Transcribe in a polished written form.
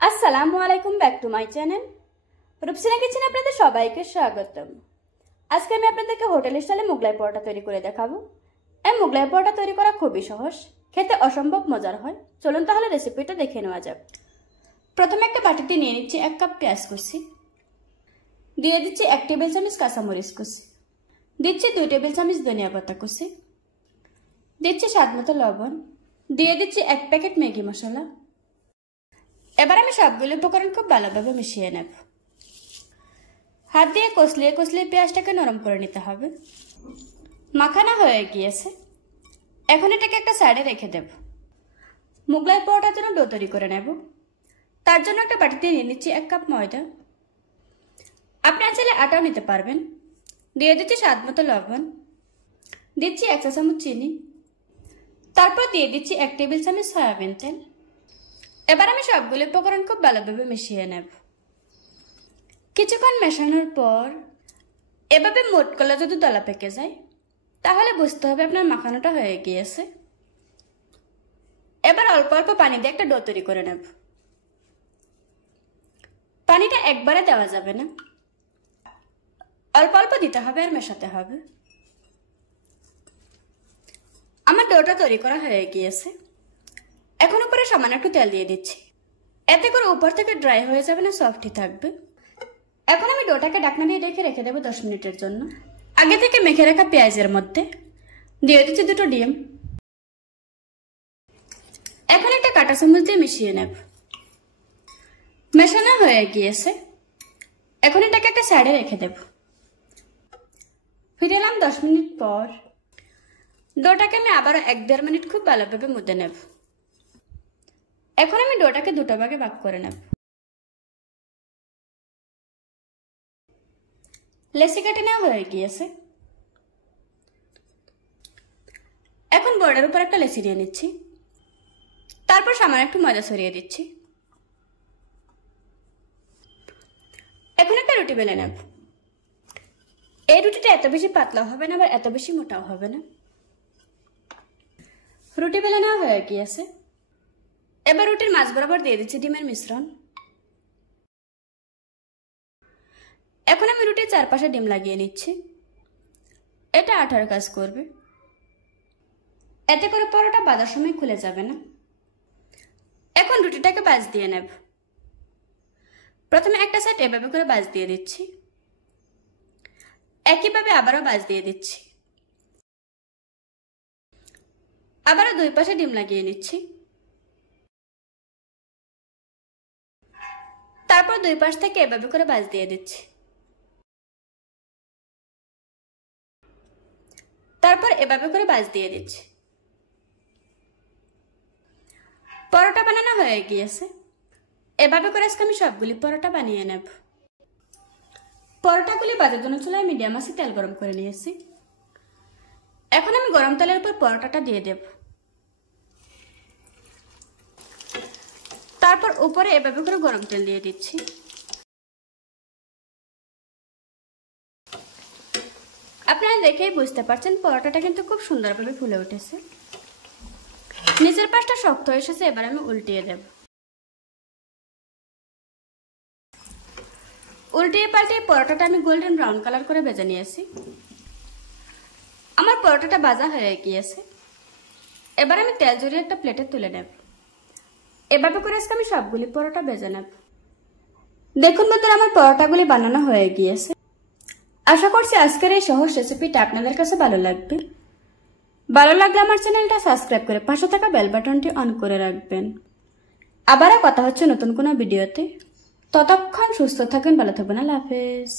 আসসালামু আলাইকুম, back to my channel Rupsina কিচেনে আপনাদের সবাইকে স্বাগতম। আজকে আমি আপনাদেরকে হোটেল স্টাইলে মোগলাই পরোটা তৈরি করে দেখাবো। এই মোগলাই পরোটা তৈরি করা খুবই সহজ, খেতে অসম্ভব মজার হয়। চলুন তাহলে রেসিপিটা দেখে নেওয়া যাক। প্রথমে একটা বাটিতে নিয়ে নিচ্ছি 1 কাপ পেঁয়াজ কুচি, দিয়ে দিচ্ছি 1 টেবিল চামচ কাঁচামরিচ কুচি, দিচ্ছি 2 টেবিল চামচ ধনিয়া পাতা কুচি, দিচ্ছি স্বাদ মতো লবণ, দিয়ে দিচ্ছি 1 প্যাকেট ম্যাগি মশলা। এবার আমি সবগুলো উপকরণ খুব ভালোভাবে মিশিয়ে নেব। হাত দিয়ে কষলিয়ে কষলিয়ে পেঁয়াজটাকে নরম করে নিতে হবে। মাখানো হয়ে গিয়েছে, এখন এটাকে একটা সাইডে রেখে দেব। মোগলাই পরোটার জন্য ডো তৈরি করে নেব। তার জন্য একটা বাটিতে নিয়ে নিচ্ছি 1 কাপ ময়দা। আপনারা চাইলে আটাও নিতে পারবেন। দিয়ে দিচ্ছি স্বাদ মতো লবণ, দিচ্ছি 1 চা চামচ চিনি, তারপর দিয়ে দিচ্ছি 1 টেবিল চামচ সয়াবিন তেল। এবার আমি সবগুলো উপকরণ খুব ভালোভাবে মিশিয়ে নেব। কিছুক্ষণ মেশানোর পর এভাবে মোট করলে যদি দলা পেকে যায় তাহলে বুঝতে হবে আপনার মাখানোটা হয়ে গিয়েছে। এবার অল্প অল্প পানি দিয়ে একটা ডো তৈরি করে নেব। পানিটা একবারে দেওয়া যাবে না, অল্প অল্প দিতে হবে আর মেশাতে হবে। আমার ডোটা তৈরি করা হয়ে গিয়েছে। এখন উপরে সামান্য একটু তেল দিয়ে দিচ্ছি, এতে করে উপর থেকে ড্রাই হয়ে যাবে না, সফটই থাকবে। এখন আমি ডোটাকে ঢাকনা দিয়ে রেখে দেবো 10 মিনিটের জন্য। আগে থেকে মেখে রাখা পেঁয়াজের মধ্যে দিয়ে দিচ্ছি 2টো ডিম। এখন একটা কাঁটা চামচ দিয়ে মিশিয়ে নেব। মেশানো হয়ে গিয়েছে, এখন এটাকে একটা সাইডে রেখে দেব। ফিরে এলাম 10 মিনিট পর। ডোটাকে আমি আবারও 1-1.5 মিনিট খুব ভালোভাবে মুড়ে নেব। এখন আমি ডোটাকে 2টো ভাগে ভাগ করে নেব। লেচি কেটে নেওয়া হয়ে গিয়েছে। এখন বোর্ডের উপর একটা লেচি নিয়ে নিচ্ছি, তারপর সামান্য একটু ময়দা ছড়িয়ে দিচ্ছি। এখন একটা রুটি বেলে নেব। এই রুটিটা এত বেশি পাতলাও হবে না, আবার এত বেশি মোটাও হবে না। রুটি বেলে নেওয়া হয়ে গিয়েছে। এবার রুটির মাঝ বরাবর দিয়ে দিচ্ছি ডিমের মিশ্রণ। এখন আমি রুটির চারপাশে ডিম লাগিয়ে নিচ্ছি। এটা আঠার কাজ করবে, এতে করে পরোটা ভাজার সময় খুলে যাবে না। এখন রুটিটাকে ভাঁজ দিয়ে নেব। প্রথমে একটা সাইড এভাবে করে ভাঁজ দিয়ে দিচ্ছি, একইভাবে আবারও ভাঁজ দিয়ে দিচ্ছি। আবারও 2 পাশে ডিম লাগিয়ে নিচ্ছি, তারপর 2 পাশ থেকে এভাবে করে ভাঁজ দিয়ে দিচ্ছি। তারপর এভাবে করে ভাঁজ দিয়ে দিচ্ছি। পরোটা বানানো হয়ে গিয়েছে। এভাবে করে আজকে আমি সবগুলি পরোটা বানিয়ে নেব। পরোটাগুলি ভাজার জন্য চুলায় মিডিয়াম আঁচে তেল গরম করে নিয়েছি। এখন আমি গরম তেলের উপর পরোটাটা দিয়ে দেব। তারপর উপরে এভাবে করে গরম তেল দিয়ে দিচ্ছি। আপনারা দেখেই বুঝতে পারছেন পরোটাটা কিন্তু খুব সুন্দরভাবে ফুলে উঠেছে। নিচের পাশটা শক্ত হয়ে এসেছে, এবার আমি উল্টিয়ে দেব। উল্টিয়ে পাল্টিয়ে পরোটাটা আমি গোল্ডেন ব্রাউন কালার করে ভেজে নিয়েছি। আমার পরোটাটা ভাজা হয়ে গিয়েছে। এবার আমি তেল ঝরিয়ে একটা প্লেটে তুলে নেব। এভাবে করে আজকে আমি সবগুলি পরোটা ভেজে নেব। দেখুন বন্ধুরা, আমার পরোটাগুলি বানানো হয়ে গিয়েছে। আশা করছি আজকের এই সহজ রেসিপিটা আপনাদের কাছে ভালো লাগবে। ভালো লাগলে আমার চ্যানেলটা সাবস্ক্রাইব করে পাশে থাকা বেল বাটনটি অন করে রাখবেন। আবারও কথা হচ্ছে নতুন কোনো ভিডিওতে। ততক্ষণ সুস্থ থাকবেন, ভালো থাকবেন। আল্লাহ হাফেজ।